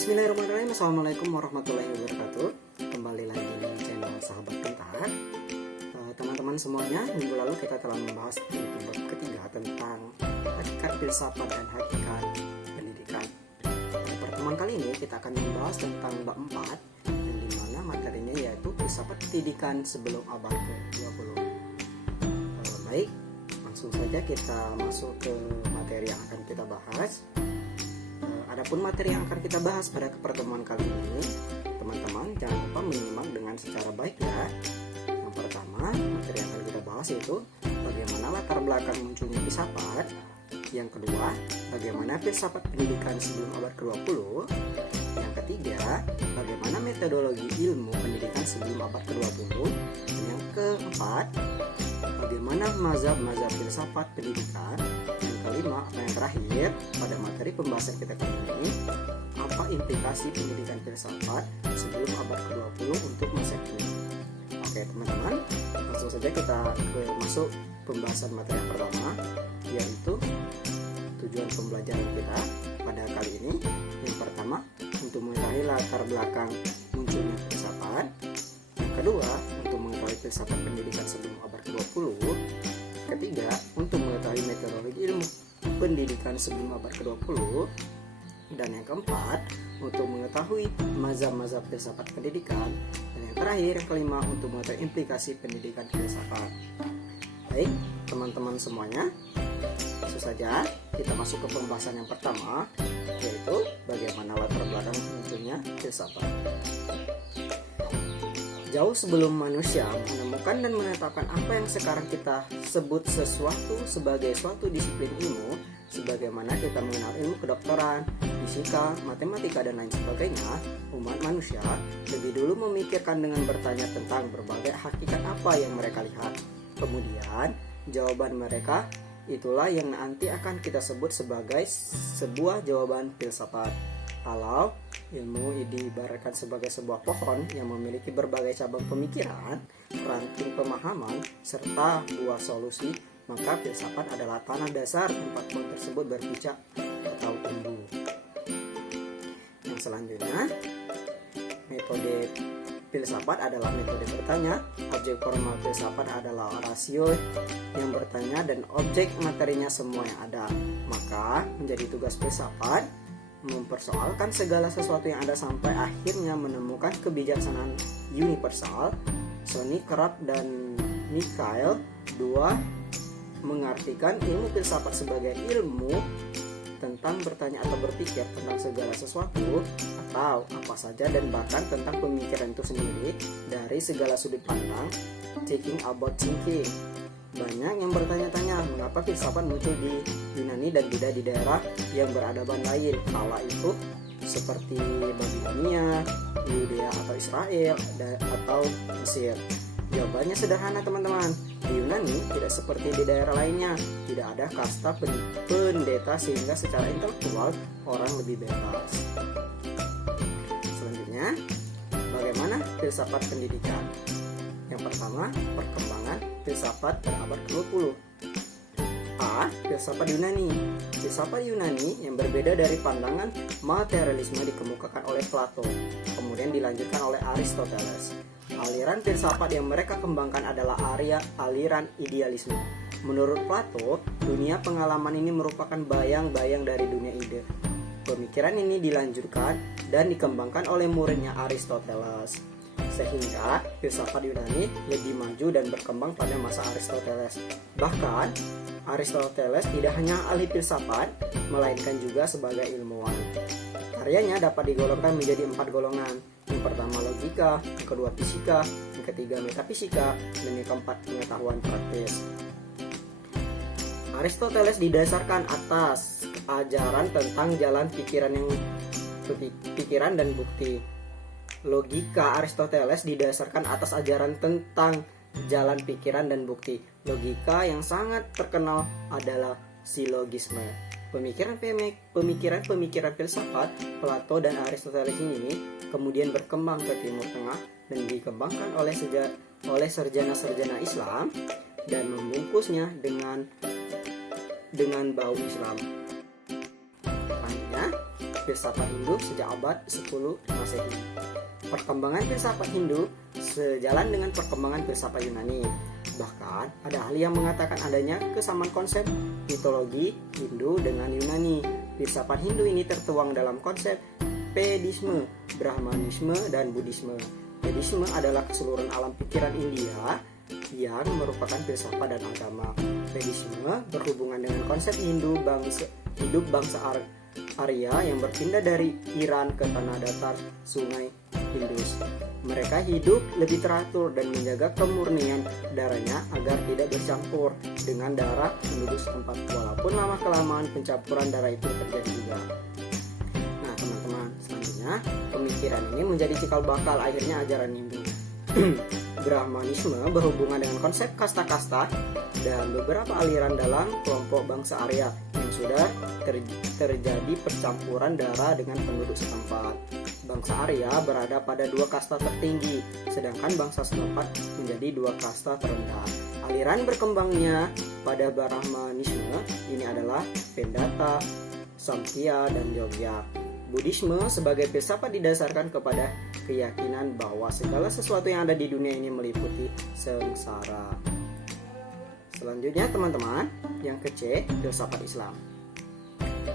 Bismillahirrahmanirrahim. Assalamualaikum warahmatullahi wabarakatuh. Kembali lagi di channel Sahabat Pintar. Teman-teman semuanya, minggu lalu kita telah membahas di bab ketiga tentang hakikat filsafat dan hakikat pendidikan. Pada pertemuan kali ini kita akan membahas tentang bab 4 yang dimana materinya yaitu filsafat pendidikan sebelum abad ke-20. Baik, langsung saja kita masuk ke materi yang akan kita bahas. Adapun materi yang akan kita bahas pada pertemuan kali ini, teman-teman jangan lupa menyimak dengan secara baik ya. Yang pertama, materi yang akan kita bahas yaitu bagaimana latar belakang munculnya filsafat. Yang kedua, bagaimana filsafat pendidikan sebelum abad ke-20. Yang ketiga, bagaimana metodologi ilmu pendidikan sebelum abad ke-20. Dan yang keempat, bagaimana mazhab-mazhab filsafat pendidikan. Yang kelima atau yang terakhir pada materi pembahasan kita kali ini, apa implikasi pendidikan filsafat sebelum abad ke-20 untuk masa kini. Oke teman-teman, langsung saja kita masuk pembahasan materi yang pertama, yaitu tujuan pembelajaran kita pada kali ini. Yang pertama, untuk mengetahui latar belakang munculnya filsafat. Yang kedua, untuk mengetahui filsafat pendidikan sebelum abad ke-20. Ketiga, untuk mengetahui metodologi ilmu pendidikan sebelum abad ke-20. Dan yang keempat, untuk mengetahui mazhab-mazhab filsafat pendidikan. Dan yang terakhir, yang kelima, untuk mengetahui implikasi pendidikan filsafat. Baik, teman-teman semuanya, langsung saja kita masuk ke pembahasan yang pertama, yaitu bagaimana latar belakang munculnya filsafat. Jauh sebelum manusia menemukan dan menetapkan apa yang sekarang kita sebut sesuatu sebagai suatu disiplin ilmu, sebagaimana kita mengenal ilmu kedokteran, fisika, matematika, dan lain sebagainya, umat manusia lebih dulu memikirkan dengan bertanya tentang berbagai hakikat apa yang mereka lihat. Kemudian, jawaban mereka itulah yang nanti akan kita sebut sebagai sebuah jawaban filsafat. Kalau ilmu diibaratkan sebagai sebuah pohon yang memiliki berbagai cabang pemikiran, ranting pemahaman, serta buah solusi, maka filsafat adalah tanah dasar tempat pohon tersebut berpijak atau tumbuh. Yang selanjutnya, metode filsafat adalah metode bertanya. Objek formal filsafat adalah orasio yang bertanya dan objek materinya semua yang ada. Maka menjadi tugas filsafat mempersoalkan segala sesuatu yang ada sampai akhirnya menemukan kebijaksanaan universal. Sonikrates dan Mikhail II mengartikan ilmu filsafat sebagai ilmu tentang bertanya atau berpikir tentang segala sesuatu atau apa saja dan bahkan tentang pemikiran itu sendiri dari segala sudut pandang. Thinking about thinking. Banyak yang bertanya-tanya mengapa filsafat muncul di Yunani dan tidak di daerah yang beradaban lain kala itu seperti Babilonia, Yudea atau Israel atau Mesir. Jawabannya sederhana teman-teman. Di Yunani tidak seperti di daerah lainnya, tidak ada kasta pendeta sehingga secara intelektual orang lebih bebas. Selanjutnya, bagaimana filsafat pendidikan? Yang pertama, perkembangan filsafat pada abad ke-20. A. Filsafat Yunani. Filsafat Yunani yang berbeda dari pandangan materialisme dikemukakan oleh Plato, kemudian dilanjutkan oleh Aristoteles. Aliran filsafat yang mereka kembangkan adalah aliran idealisme. Menurut Plato, dunia pengalaman ini merupakan bayang-bayang dari dunia ide. Pemikiran ini dilanjutkan dan dikembangkan oleh muridnya Aristoteles, sehingga filsafat Yunani lebih maju dan berkembang pada masa Aristoteles. Bahkan, Aristoteles tidak hanya ahli filsafat, melainkan juga sebagai ilmuwan. Karyanya dapat digolongkan menjadi 4 golongan. Yang pertama logika, yang kedua fisika, yang ketiga metafisika, dan yang keempat pengetahuan praktis. Aristoteles didasarkan atas ajaran tentang jalan pikiran dan bukti. Logika Aristoteles didasarkan atas ajaran tentang jalan pikiran dan bukti. Logika yang sangat terkenal adalah silogisme. Pemikiran filsafat Plato dan Aristoteles ini kemudian berkembang ke Timur Tengah dan dikembangkan oleh sarjana-sarjana Islam dan membungkusnya dengan bau Islam. Selanjutnya, filsafat Hindu sejak abad 10 Masehi. Perkembangan filsafat Hindu sejalan dengan perkembangan filsafat Yunani. Bahkan ada ahli yang mengatakan adanya kesamaan konsep mitologi Hindu dengan Yunani. Filsafat Hindu ini tertuang dalam konsep Vedisme, Brahmanisme, dan Buddhisme. Vedisme adalah keseluruhan alam pikiran India yang merupakan filsafat dan agama. Vedisme berhubungan dengan konsep hidup bangsa Arya yang berpindah dari Iran ke tanah datar sungai Indus. Mereka hidup lebih teratur dan menjaga kemurnian darahnya agar tidak bercampur dengan darah penduduk setempat, walaupun lama-kelamaan pencampuran darah itu terjadi juga. Nah teman-teman, selanjutnya pemikiran ini menjadi cikal bakal akhirnya ajaran Hindu. Brahmanisme berhubungan dengan konsep kasta-kasta dan beberapa aliran dalam kelompok bangsa Arya yang sudah terjadi percampuran darah dengan penduduk setempat. Bangsa Arya berada pada dua kasta tertinggi, sedangkan bangsa setempat menjadi dua kasta terendah. Aliran berkembangnya pada Brahmanisme ini adalah Vedanta, Samkhya, dan Yogya. Buddhisme sebagai filsafat didasarkan kepada keyakinan bahwa segala sesuatu yang ada di dunia ini meliputi sengsara. Selanjutnya teman-teman, yang ke-C, filsafat Islam.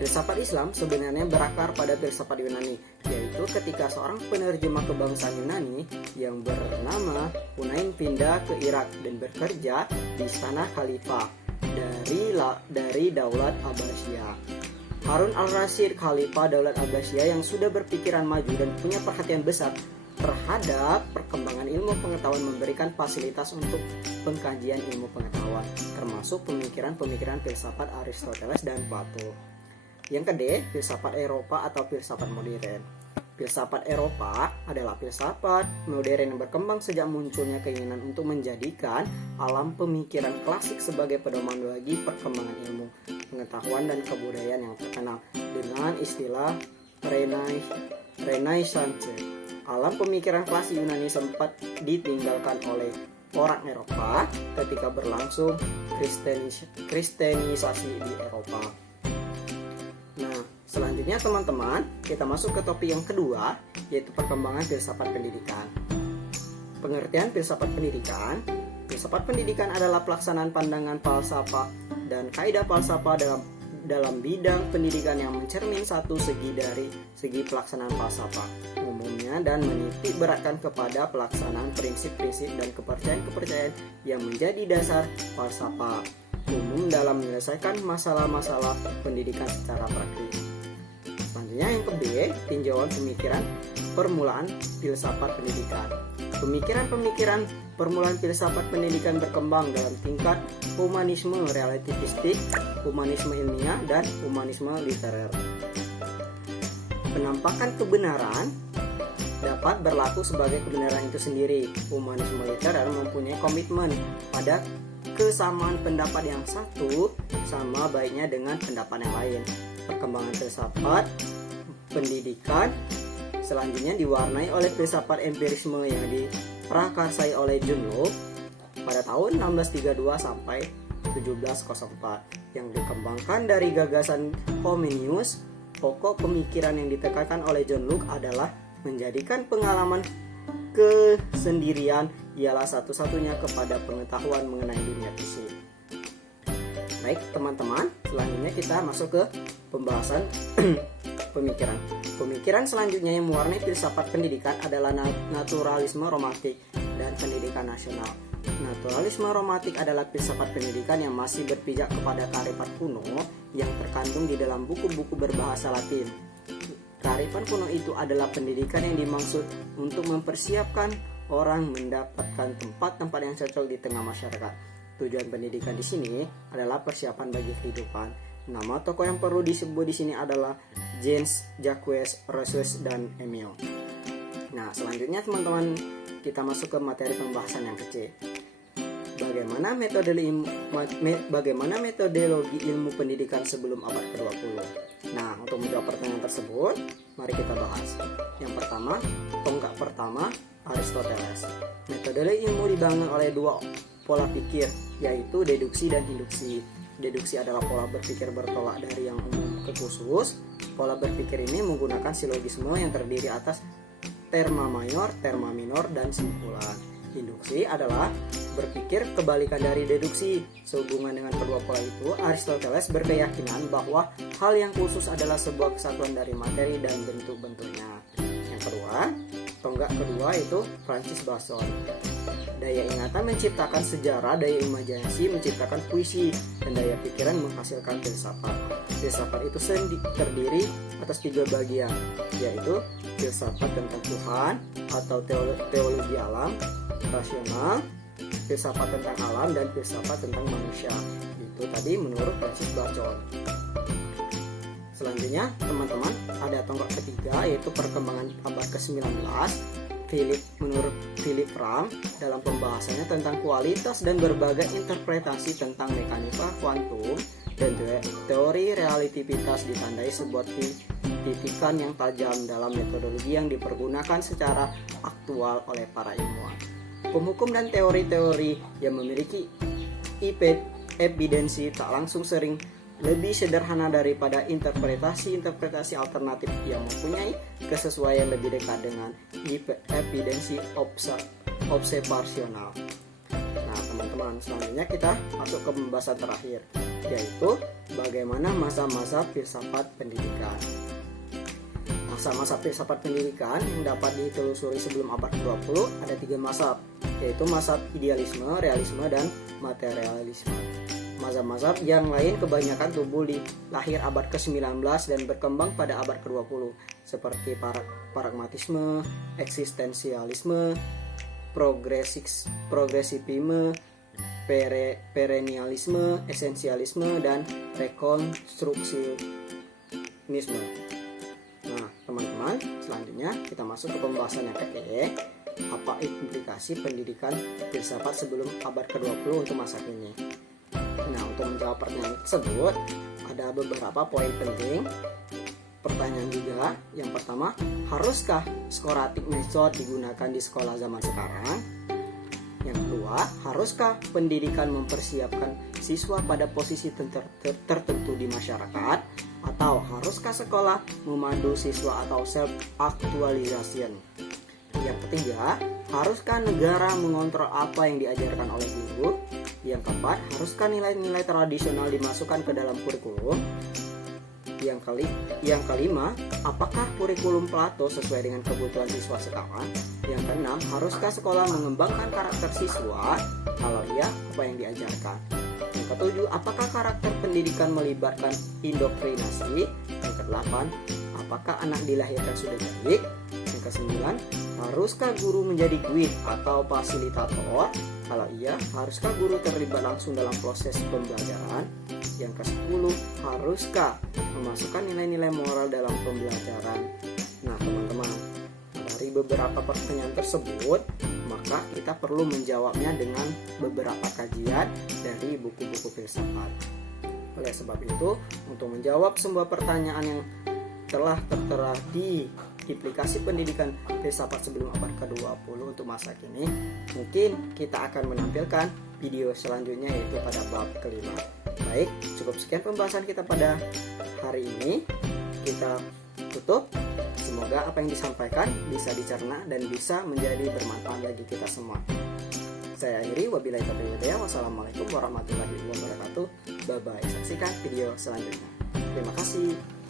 Filsafat Islam sebenarnya berakar pada filsafat Yunani, yaitu ketika seorang penerjemah kebangsaan Yunani yang bernama Hunain pindah ke Irak dan bekerja di istana khalifah dari Daulat Abbasiyah. Harun al-Rasyid, khalifah Daulat Abbasiyah yang sudah berpikiran maju dan punya perhatian besar terhadap perkembangan ilmu pengetahuan, memberikan fasilitas untuk pengkajian ilmu pengetahuan, termasuk pemikiran-pemikiran filsafat Aristoteles dan Plato. Yang kedua, filsafat Eropa atau filsafat modern. Filsafat Eropa adalah filsafat modern yang berkembang sejak munculnya keinginan untuk menjadikan alam pemikiran klasik sebagai pedoman bagi perkembangan ilmu, pengetahuan, dan kebudayaan yang terkenal dengan istilah Renaissance. Alam pemikiran klasik Yunani sempat ditinggalkan oleh orang Eropa ketika berlangsung kristenisasi di Eropa. Nah, selanjutnya teman-teman, kita masuk ke topik yang kedua, yaitu perkembangan filsafat pendidikan. Pengertian filsafat pendidikan. Filsafat pendidikan adalah pelaksanaan pandangan falsafah dan kaidah falsafah dalam bidang pendidikan yang mencermin satu segi dari segi pelaksanaan falsafah umumnya dan menitik beratkan kepada pelaksanaan prinsip-prinsip dan kepercayaan-kepercayaan yang menjadi dasar falsafah umum dalam menyelesaikan masalah-masalah pendidikan secara praktis. Selanjutnya yang ke-B, tinjauan pemikiran permulaan filsafat pendidikan. Pemikiran-pemikiran permulaan filsafat pendidikan berkembang dalam tingkat humanisme relativistik, humanisme ilmiah, dan humanisme literer. Penampakan kebenaran dapat berlaku sebagai kebenaran itu sendiri. Humanisme literer mempunyai komitmen pada kesamaan pendapat yang satu sama baiknya dengan pendapat yang lain. Perkembangan filsafat pendidikan selanjutnya diwarnai oleh filsafat empirisme yang diprakarsai oleh John Locke pada tahun 1632 sampai 1704 yang dikembangkan dari gagasan Comenius. Pokok pemikiran yang ditekankan oleh John Locke adalah menjadikan pengalaman kesendirian ialah satu-satunya kepada pengetahuan mengenai dunia fisik. Baik teman-teman, selanjutnya kita masuk ke pembahasan pemikiran. Pemikiran selanjutnya yang mewarnai filsafat pendidikan adalah naturalisme romantik dan pendidikan nasional. Naturalisme romantik adalah filsafat pendidikan yang masih berpijak kepada kearifan kuno yang terkandung di dalam buku-buku berbahasa Latin. Kearifan kuno itu adalah pendidikan yang dimaksud untuk mempersiapkan orang mendapatkan tempat-tempat yang cocok di tengah masyarakat. Tujuan pendidikan di sini adalah persiapan bagi kehidupan. Nama tokoh yang perlu disebut di sini adalah Jean Jacques Rousseau dan Emile. Nah, selanjutnya teman-teman, kita masuk ke materi pembahasan yang kecil. Bagaimana metodologi ilmu pendidikan sebelum abad ke-20? Nah, untuk menjawab pertanyaan tersebut, mari kita bahas. Yang pertama, tonggak pertama, Aristoteles. Metodologi ilmu dibangun oleh dua pola pikir, yaitu deduksi dan induksi. Deduksi adalah pola berpikir bertolak dari yang umum khusus. Pola berpikir ini menggunakan silogisme yang terdiri atas terma mayor, terma minor, dan simpulan. Induksi adalah berpikir kebalikan dari deduksi. Sehubungan dengan kedua pola itu, Aristoteles berkeyakinan bahwa hal yang khusus adalah sebuah kesatuan dari materi dan bentuk-bentuknya. Yang kedua, tonggak kedua itu Francis Bacon. Daya ingatan menciptakan sejarah, daya imajinasi menciptakan puisi, dan daya pikiran menghasilkan filsafat. Filsafat itu terdiri atas 3 bagian, yaitu filsafat tentang Tuhan atau teologi alam, rasional, filsafat tentang alam, dan filsafat tentang manusia. Itu tadi menurut Francis Bacon. Selanjutnya teman-teman ada tonggak ketiga, yaitu perkembangan abad ke-19. Menurut Philip Fram dalam pembahasannya tentang kualitas dan berbagai interpretasi tentang mekanika kuantum dan teori relativitas ditandai sebuah kritikan yang tajam dalam metodologi yang dipergunakan secara aktual oleh para ilmuwan. Hukum-hukum dan teori-teori yang memiliki evidensi tak langsung sering lebih sederhana daripada interpretasi alternatif yang mempunyai kesesuaian lebih dekat dengan evidensi observasional. Nah teman-teman, selanjutnya kita masuk ke pembahasan terakhir, yaitu bagaimana masa-masa filsafat pendidikan. Masa-masa filsafat pendidikan yang dapat ditelusuri sebelum abad ke-20 ada 3 mazhab, yaitu mazhab idealisme, realisme, dan materialisme. Mazhab-mazhab yang lain kebanyakan tumbuh di lahir abad ke-19 dan berkembang pada abad ke-20, seperti pragmatisme, eksistensialisme, progresivisme, perennialisme, esensialisme, dan rekonstruksionisme. Nah, teman-teman, selanjutnya kita masuk ke pembahasan yang ketiga, apa implikasi pendidikan filsafat sebelum abad ke-20 untuk masa kini. Nah, untuk menjawab pertanyaan tersebut, ada beberapa poin penting. Pertanyaan juga, yang pertama, haruskah scholastic method digunakan di sekolah zaman sekarang? Yang kedua, haruskah pendidikan mempersiapkan siswa pada posisi tertentu di masyarakat? Atau haruskah sekolah memandu siswa atau self-actualization? Yang ketiga, haruskah negara mengontrol apa yang diajarkan oleh guru? Yang keempat, haruskah nilai-nilai tradisional dimasukkan ke dalam kurikulum? Yang kelima, apakah kurikulum Plato sesuai dengan kebutuhan siswa sekarang? Yang keenam, haruskah sekolah mengembangkan karakter siswa? Kalau iya, apa yang diajarkan? Yang ketujuh, apakah karakter pendidikan melibatkan indoktrinasi? Yang kedelapan, apakah anak dilahirkan sudah baik? Yang kesembilan, haruskah guru menjadi guide atau fasilitator? Kalau iya, haruskah guru terlibat langsung dalam proses pembelajaran? Yang ke-10, haruskah memasukkan nilai-nilai moral dalam pembelajaran? Nah teman-teman, dari beberapa pertanyaan tersebut, maka kita perlu menjawabnya dengan beberapa kajian dari buku-buku filsafat. Oleh sebab itu, untuk menjawab semua pertanyaan yang telah tertera di implikasi pendidikan filsafat sebelum abad ke-20 untuk masa kini, mungkin kita akan menampilkan video selanjutnya, yaitu pada bab kelima. Baik, cukup sekian pembahasan kita pada hari ini. Kita tutup. Semoga apa yang disampaikan bisa dicerna dan bisa menjadi bermanfaat bagi kita semua. Saya akhiri, wabillahi taufiq wal hidayah. Wassalamualaikum warahmatullahi wabarakatuh. Bye bye. Saksikan video selanjutnya. Terima kasih.